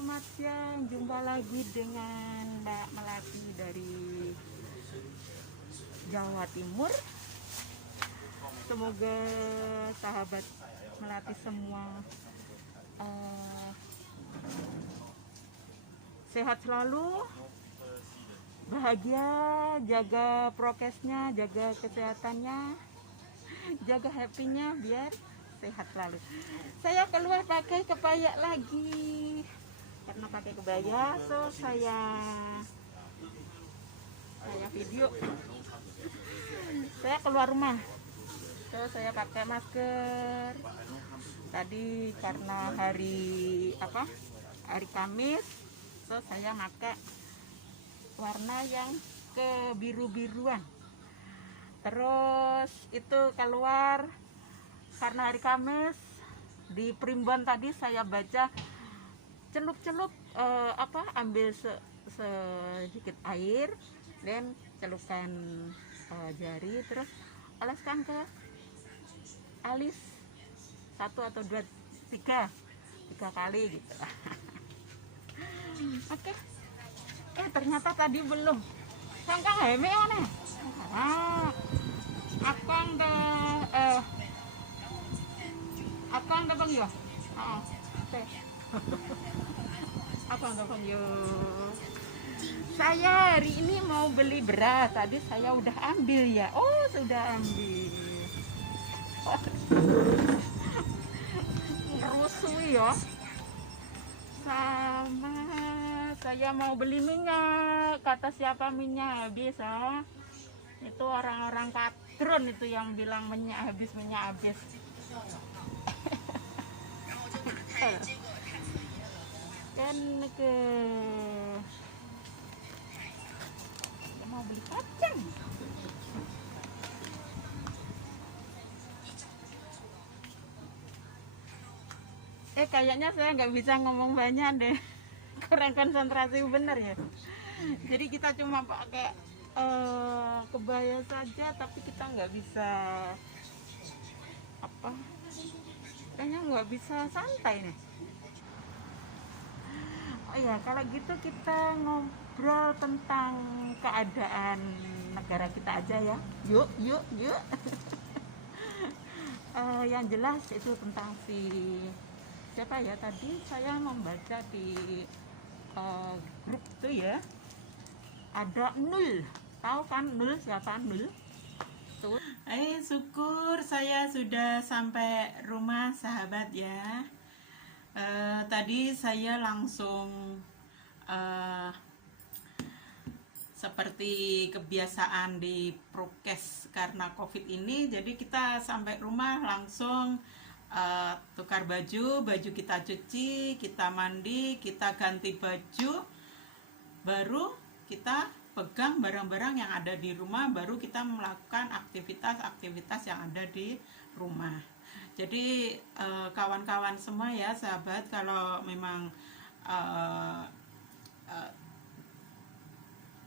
selamat siang. Jumpa lagi dengan Mbak Melati dari Jawa Timur. Semoga sahabat Melati semua sehat selalu, bahagia, jaga prokesnya, jaga kesehatannya, jaga happy-nya biar sehat selalu. Saya keluar pakai kebaya lagi karena pakai kebaya, so saya video. Saya keluar rumah, so saya pakai masker. Tadi karena hari Kamis, so saya pakai warna yang kebiru-biruan. Terus itu keluar karena hari Kamis, di Primbon tadi saya baca celup-celup ambil sedikit air dan celupkan jari, terus oleskan ke alis 1 atau 2 3 kali gitu. Oke. Ternyata tadi belum sangka heme mana akang dah bang yo. Akang dah bang yo. Saya hari ini mau beli beras. Tadi saya udah ambil ya. Oh, sudah ambil. Rusuh ya. Sama saya mau beli minyak. Kata siapa minyak habis ah? Itu orang-orang katron itu yang bilang minyak habis. Kan mau beli kacang. Kayaknya saya nggak bisa ngomong banyak deh. Kurang konsentrasi bener ya. Jadi kita cuma pakai kebaya saja, tapi kita nggak bisa kayaknya nggak bisa santai nih. Oh ya, kalau gitu kita ngobrol tentang keadaan negara kita aja ya. Yuk. Yang jelas itu tentang siapa ya, tadi saya membaca di grup itu ya, ada Nul. Tahu kan Nul, siapa Nul? Tuh. Syukur saya sudah sampai rumah sahabat ya. Tadi saya langsung seperti kebiasaan di prokes karena COVID ini, jadi kita sampai rumah langsung tukar baju kita cuci, kita mandi, kita ganti baju, baru kita pegang barang-barang yang ada di rumah, baru kita melakukan aktivitas yang ada di rumah. Jadi kawan-kawan semua ya sahabat, kalau memang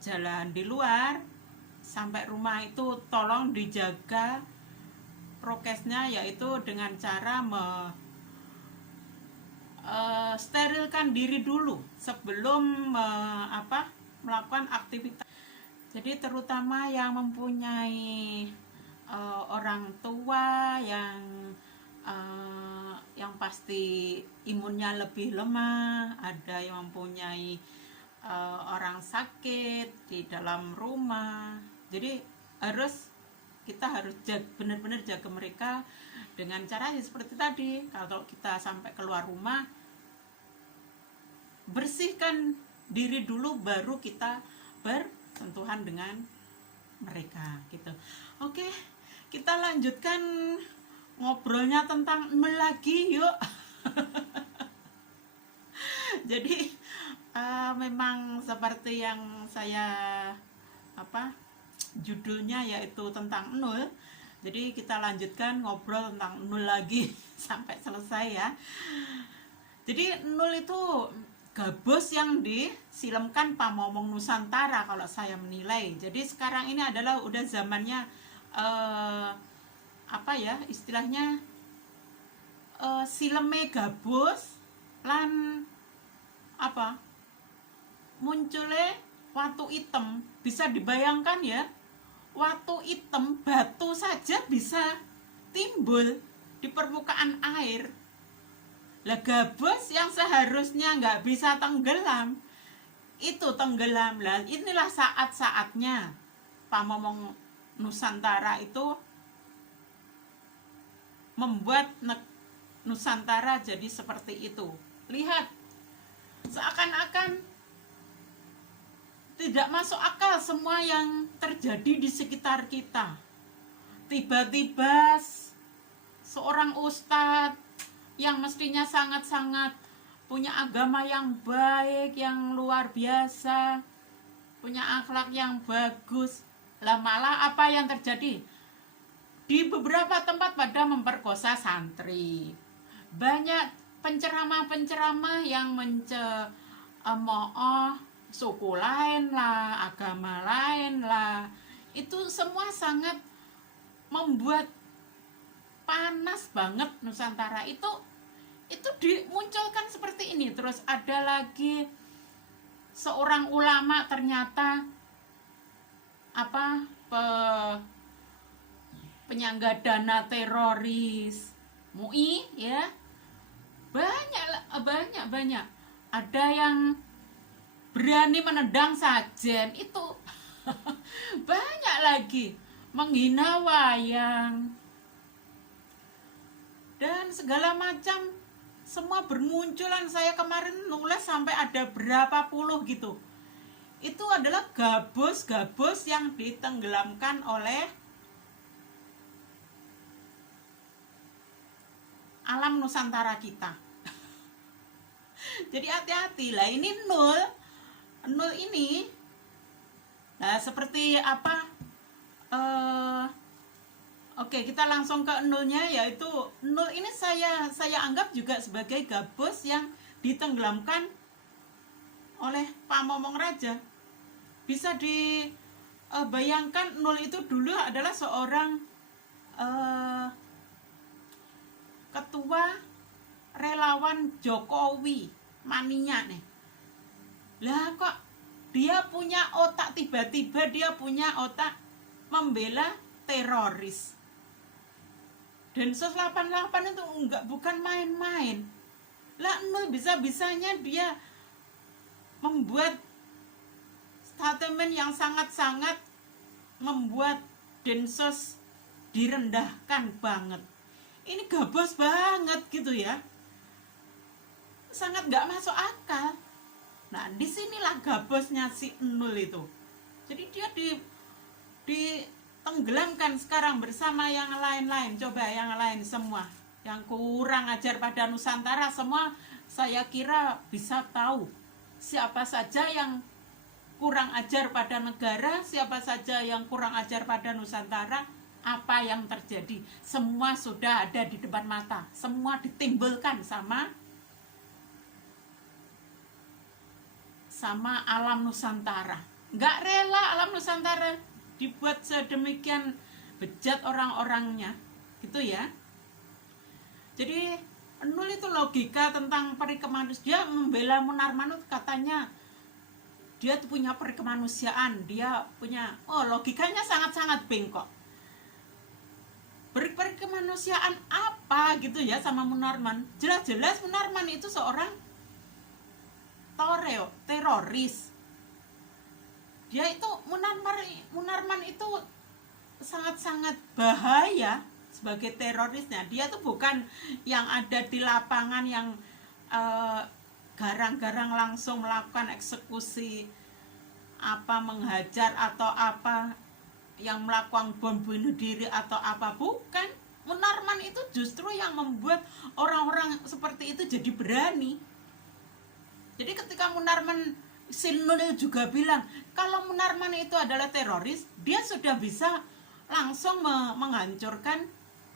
jalan di luar sampai rumah itu tolong dijaga prokesnya, yaitu dengan cara sterilkan diri dulu sebelum melakukan aktivitas. Jadi terutama yang mempunyai orang tua yang pasti imunnya lebih lemah, ada yang mempunyai orang sakit di dalam rumah. Jadi kita harus benar-benar jaga mereka dengan cara seperti tadi. Kalau kita sampai keluar rumah, bersihkan diri dulu, baru kita bersentuhan dengan mereka gitu. Oke, kita lanjutkan ngobrolnya tentang lagi yuk. Jadi memang seperti yang saya judulnya, yaitu tentang nul. Jadi kita lanjutkan ngobrol tentang nul lagi sampai selesai ya. Jadi nul itu gabus yang disilemkan pamomong Nusantara kalau saya menilai. Jadi sekarang ini adalah udah zamannya istilahnya sileme gabus lan apa munculnya watu hitam. Bisa dibayangkan ya, watu hitam, batu saja bisa timbul di permukaan air. Lah gabus yang seharusnya nggak bisa tenggelam, itu tenggelam. Lah inilah saat-saatnya Pamomong Nusantara itu membuat Nusantara jadi seperti itu. Lihat, seakan-akan tidak masuk akal semua yang terjadi di sekitar kita. Tiba-tiba seorang ustadz yang mestinya sangat-sangat punya agama yang baik, yang luar biasa, punya akhlak yang bagus, lah malah apa yang terjadi? Di beberapa tempat pada memperkosa santri. Banyak penceramah-penceramah yang mencemooh suku lain lah, agama lain lah. Itu semua sangat membuat panas banget Nusantara. Itu dimunculkan seperti ini. Terus ada lagi seorang ulama ternyata penyangga dana teroris MUI ya. Banyak ada yang berani menendang sajen itu. Banyak lagi menghina wayang dan segala macam, semua bermunculan. Saya kemarin nulis sampai ada berapa puluh gitu. Itu adalah gabus-gabus yang ditenggelamkan oleh alam Nusantara kita. Jadi hati-hati lah, ini nol ini. Nah, seperti apa? Oke, kita langsung ke nolnya, yaitu nol ini saya anggap juga sebagai gabus yang ditenggelamkan oleh Pamomong Raja. Bisa dibayangkan, nol itu dulu adalah seorang ketua relawan Jokowi maninya nih. Lah kok dia punya otak, tiba-tiba dia punya otak membela teroris. Densus 88 itu bukan main-main. Lah bisa-bisanya dia membuat statement yang sangat-sangat membuat Densus direndahkan banget. Ini gabus banget gitu ya. Sangat gak masuk akal. Nah, disinilah gabusnya si Nul itu. Jadi dia ditenggelamkan sekarang bersama yang lain-lain. Coba yang lain semua yang kurang ajar pada Nusantara, semua saya kira bisa tahu siapa saja yang kurang ajar pada negara, siapa saja yang kurang ajar pada Nusantara. Apa yang terjadi, semua sudah ada di depan mata. Semua ditimbulkan sama alam Nusantara. Nggak rela alam Nusantara dibuat sedemikian bejat orang-orangnya gitu ya. Jadi Nul itu logika tentang perikemanusiaan. Dia membela Munarmanut, katanya dia tuh punya perikemanusiaan, dia punya logikanya sangat-sangat bengkok. Perikemanusiaan apa gitu ya sama Munarman? Jelas-jelas Munarman itu seorang teroris. Dia itu Munarman itu sangat-sangat bahaya sebagai terorisnya. Dia tuh bukan yang ada di lapangan yang garang-garang langsung melakukan eksekusi, menghajar atau yang melakukan bom bunuh diri atau apa, bukan. Munarman itu justru yang membuat orang-orang seperti itu jadi berani. Jadi ketika Munarman, Sinul juga bilang kalau Munarman itu adalah teroris, dia sudah bisa langsung menghancurkan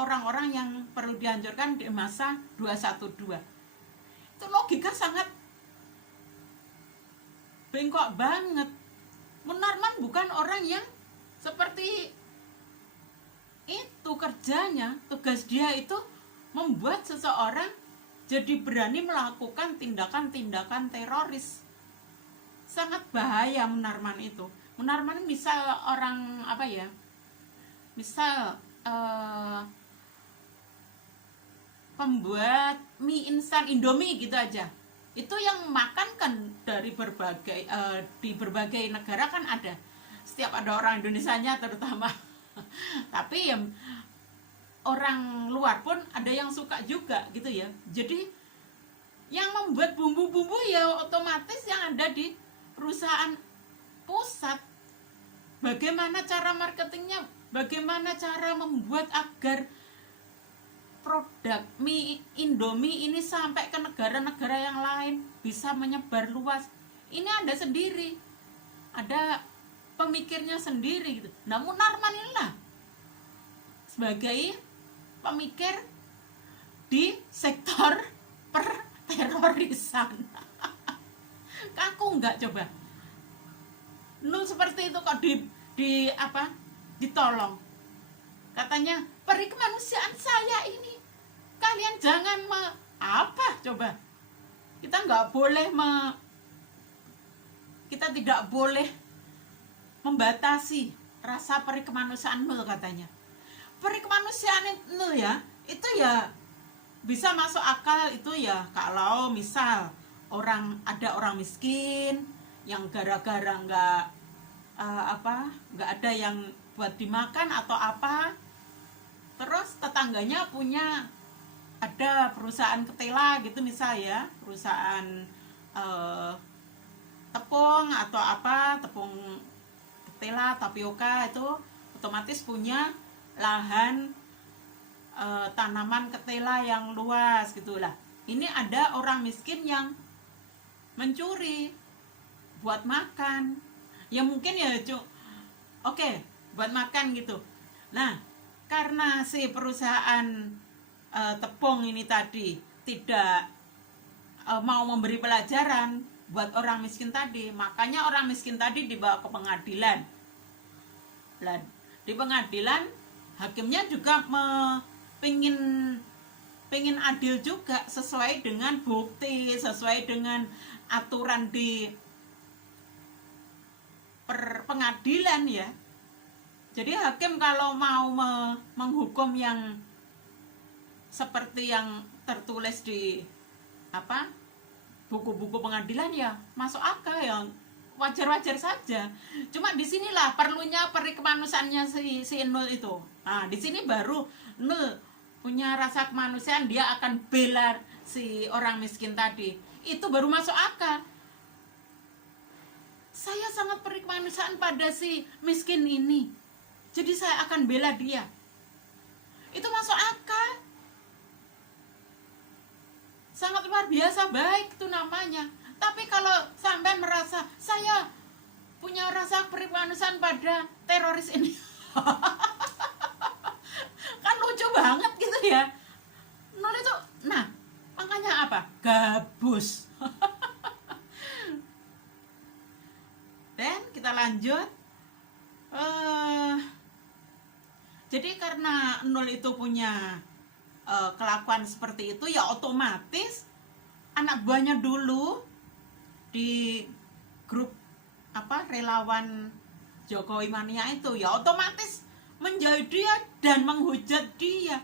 orang-orang yang perlu dihancurkan di masa 212. Itu logika sangat bengkok banget. Munarman bukan orang yang seperti itu kerjanya. Tugas dia itu membuat seseorang jadi berani melakukan tindakan-tindakan teroris. Sangat bahaya Munarman itu. Munarman misal orang apa ya, misal pembuat mie instan Indomie gitu aja, itu yang makan kan dari berbagai di berbagai negara kan ada, setiap ada orang Indonesianya terutama tapi ya orang luar pun ada yang suka juga gitu ya. Jadi yang membuat bumbu-bumbu ya otomatis yang ada di perusahaan pusat. Bagaimana cara marketingnya, bagaimana cara membuat agar produk mie Indomie ini sampai ke negara-negara yang lain, bisa menyebar luas. Ini ada sendiri, ada pemikirnya sendiri gitu. Namun Munarman inilah sebagai pemikir di sektor perterorisan. Kaku nggak coba? Nul seperti itu kok di apa? Ditolong. Katanya, peri kemanusiaan saya ini. Kalian jangan apa coba? Kita nggak boleh kita tidak boleh membatasi rasa peri kemanusiaan Nul katanya. Peri kemanusiaan Nul ya, itu ya bisa masuk akal itu ya kalau misal ada orang miskin yang gara-gara nggak ada yang buat dimakan atau apa, terus tetangganya punya ada perusahaan ketela gitu misal ya, perusahaan tepung atau apa, tepung ketela, tapioka, itu otomatis punya lahan tanaman ketela yang luas gitulah. Ini ada orang miskin yang mencuri buat makan, ya mungkin ya oke, buat makan gitu. Nah, karena si perusahaan tepung ini tadi tidak mau memberi pelajaran buat orang miskin tadi, makanya orang miskin tadi dibawa ke pengadilan. Dan di pengadilan hakimnya juga pengen adil juga, sesuai dengan bukti, sesuai dengan aturan di pengadilan ya. Jadi hakim kalau mau menghukum yang seperti yang tertulis di buku-buku pengadilan ya masuk akal, ya wajar-wajar saja. Cuma disinilah perlunya peri kemanusiaannya si Nul itu. Nah, di sini baru Nul punya rasa kemanusiaan, dia akan bela si orang miskin tadi. Itu baru masuk akal. Saya sangat peri kemanusiaan pada si miskin ini, jadi saya akan bela dia. Itu masuk akal. Sangat luar biasa baik itu namanya. Tapi kalau sampai merasa saya punya rasa peri kemanusiaan pada teroris ini kan lucu banget gitu ya. Nul itu, nah makanya apa? Gabus. Dan kita lanjut. Jadi karena Nul itu punya kelakuan seperti itu, ya otomatis anak buahnya dulu di grup relawan Jokowi Mania itu ya otomatis menjauhi dia dan menghujat dia.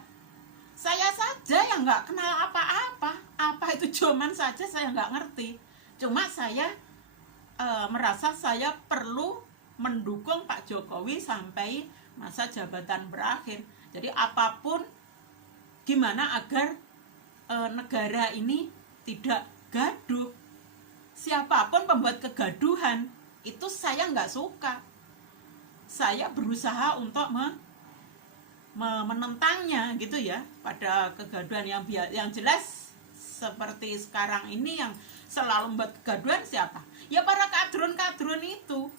Saya saja yang nggak kenal apa itu Joman saja saya nggak ngerti. Cuma saya merasa saya perlu mendukung Pak Jokowi sampai masa jabatan berakhir. Jadi apapun, gimana agar negara ini tidak gaduh. Siapapun pembuat kegaduhan itu saya nggak suka. Saya berusaha untuk menentangnya gitu ya, pada kegaduhan yang jelas seperti sekarang ini yang selalu membuat kegaduhan siapa? Ya para kadrun-kadrun itu.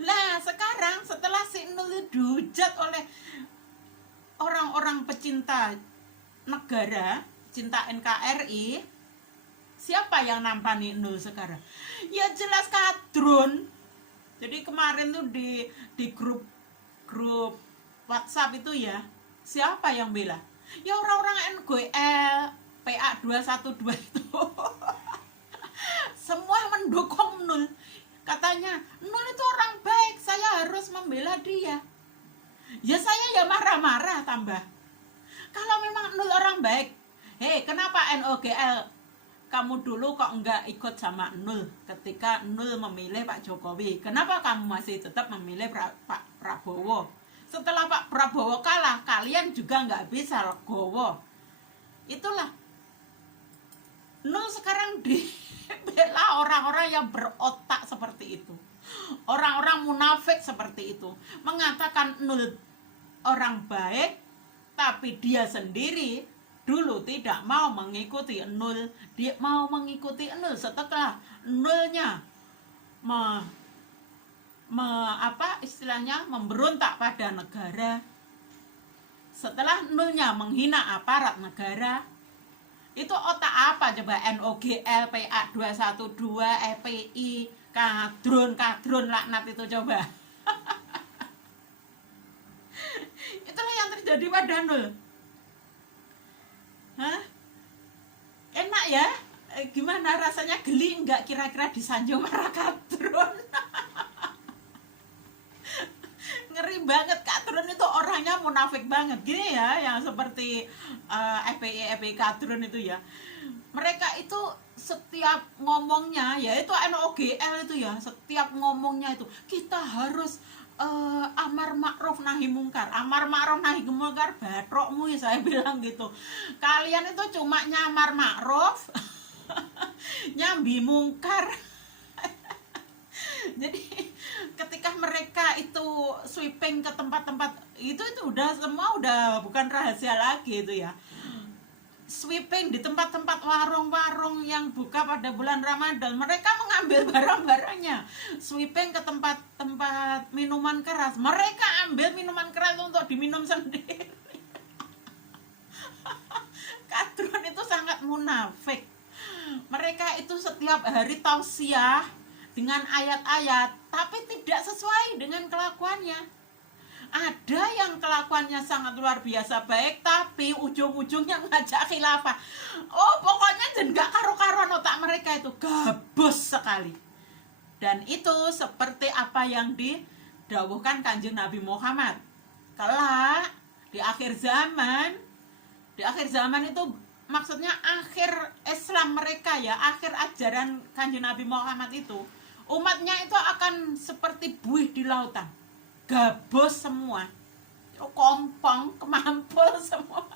Nah sekarang setelah si Nul dihujat oleh orang-orang pecinta negara, cinta NKRI, siapa yang nampani Nul sekarang? Ya jelas kadrun. Jadi kemarin tuh di grup WhatsApp itu ya, siapa yang bela? Ya orang-orang NGOM, PA 212 itu semua mendukung Nul. Katanya Nul itu orang baik, saya harus membela dia. Ya saya ya marah-marah tambah. Kalau memang Nul orang baik, kenapa NOGL kamu dulu kok enggak ikut sama Nul ketika Nul memilih Pak Jokowi? Kenapa kamu masih tetap memilih Pak Prabowo? Setelah Pak Prabowo kalah, kalian juga enggak bisa legowo. Itulah Nul sekarang dibela orang-orang yang berotak seperti itu. Orang-orang munafik seperti itu. Mengatakan Nul orang baik, tapi dia sendiri dulu tidak mau mengikuti Nul. Dia mau mengikuti Nul setelah Nulnya istilahnya memberontak pada negara. Setelah Nulnya menghina aparat negara. Itu otak apa coba? NOGL, PA 212, EPI, kadrun laknat itu coba. Itulah yang terjadi pada Nul. Hah? Enak ya? Gimana rasanya, geli enggak kira-kira disanjung marah kadrun? Ngeri banget, kadrun itu orangnya munafik banget. Gini ya, yang seperti EPI kadrun itu ya. Mereka itu setiap ngomongnya, ya itu NOGL itu ya, setiap ngomongnya itu kita harus amar ma'ruf nahi mungkar. Amar ma'ruf nahi mungkar batrokmu, saya bilang gitu. Kalian itu cuma nyamar ma'ruf nyambi mungkar. Jadi ketika mereka itu sweeping ke tempat-tempat itu udah semua udah bukan rahasia lagi itu ya. Sweeping di tempat-tempat warung-warung yang buka pada bulan Ramadan, mereka mengambil barang-barangnya. Sweeping ke tempat-tempat minuman keras, mereka ambil minuman keras untuk diminum sendiri. Kadrun itu sangat munafik. Mereka itu setiap hari tausiah dengan ayat-ayat, tapi tidak sesuai dengan kelakuannya. Ada yang kelakuannya sangat luar biasa baik, tapi ujung-ujungnya ngajak khilafah. Oh, pokoknya gak karu-karuan otak mereka itu, gabus sekali. Dan itu seperti apa yang didawuhkan Kanjeng Nabi Muhammad. Kelak di akhir zaman itu maksudnya akhir Islam mereka ya, akhir ajaran Kanjeng Nabi Muhammad itu, umatnya itu akan seperti buih di lautan. Gabus semua, kompong, kemampul semua.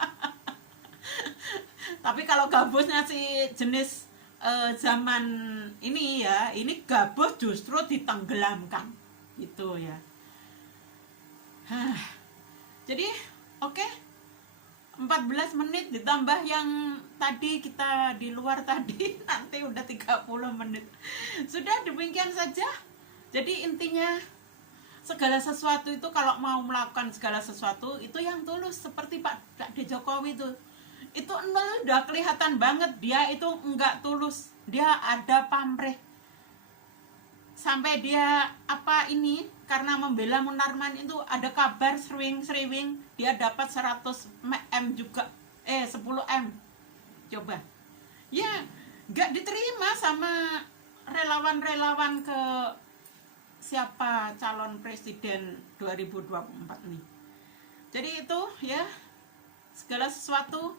Tapi kalau gabusnya si jenis zaman ini ya, ini gabus justru ditenggelamkan, gitu ya. Jadi oke, 14 menit ditambah yang tadi kita di luar tadi, nanti udah 30 menit. Sudah demikian saja. Jadi intinya, segala sesuatu itu kalau mau melakukan segala sesuatu itu yang tulus, seperti Pak D. Jokowi itu Nul udah kelihatan banget dia itu enggak tulus, dia ada pamrih. Sampai dia karena membela Munarman itu ada kabar sriwing dia dapat 100 M juga, 10 M coba ya, enggak diterima sama relawan-relawan ke siapa calon presiden 2024 nih. Jadi itu ya, segala sesuatu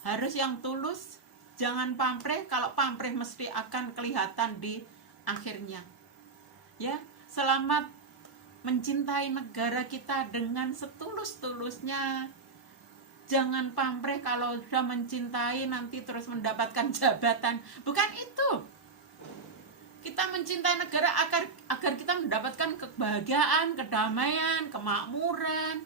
harus yang tulus, jangan pamrih. Kalau pamrih mesti akan kelihatan di akhirnya. Ya, selamat mencintai negara kita dengan setulus-tulusnya. Jangan pamrih kalau sudah mencintai nanti terus mendapatkan jabatan. Bukan itu. Kita mencintai negara agar kita mendapatkan kebahagiaan, kedamaian, kemakmuran.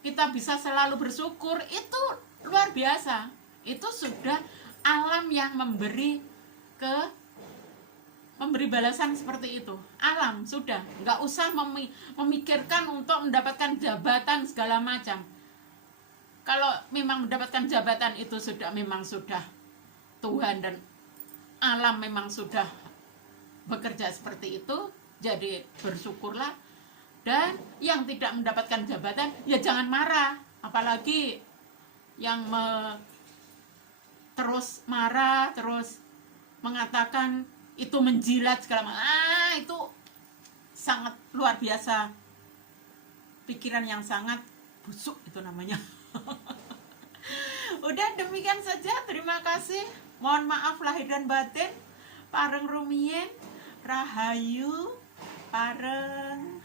Kita bisa selalu bersyukur, itu luar biasa. Itu sudah alam yang memberi balasan seperti itu. Alam sudah, nggak usah memikirkan untuk mendapatkan jabatan segala macam. Kalau memang mendapatkan jabatan itu memang sudah Tuhan dan alam memang sudah bekerja seperti itu, jadi bersyukurlah. Dan yang tidak mendapatkan jabatan ya jangan marah, apalagi yang terus marah, terus mengatakan itu menjilat segala macam. Itu sangat luar biasa, pikiran yang sangat busuk itu namanya. Udah demikian saja, terima kasih. Mohon maaf lahir dan batin. Pareng rumien, rahayu, pareng.